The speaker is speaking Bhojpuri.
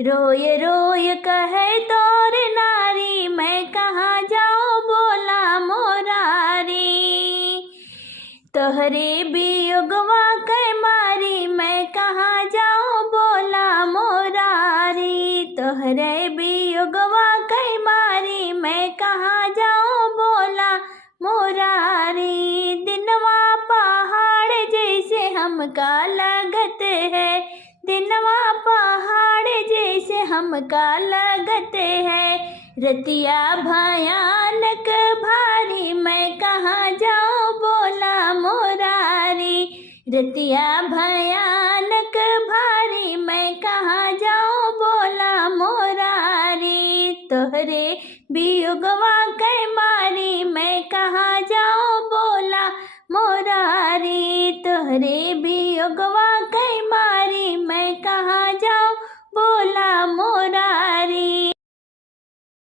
रोय रोय कहे तोर नारी, मैं कहाँ जाऊँ बोला मोरारी। तोहरे वियोगवा कै मारी, मैं कहाँ जाऊँ बोला मोरारी। तोहरे वियोगवा कै मारी, मैं कहाँ जाऊँ बोला मोरारी। दिनवा पहाड़ जैसे हमका लगत है, दिनवा पहाड़ जैसे हमका लगत है। रतिया भयानक भारी, मैं कहाँ जाऊँ बोला मोरारी। रतिया भयानक भारी, मैं कहाँ जाऊँ बोला मोरारी। तोहरे वियोगवा कै मारी, मैं कहाँ जाऊँ बोला मोरारी। तोहरे वियोगवा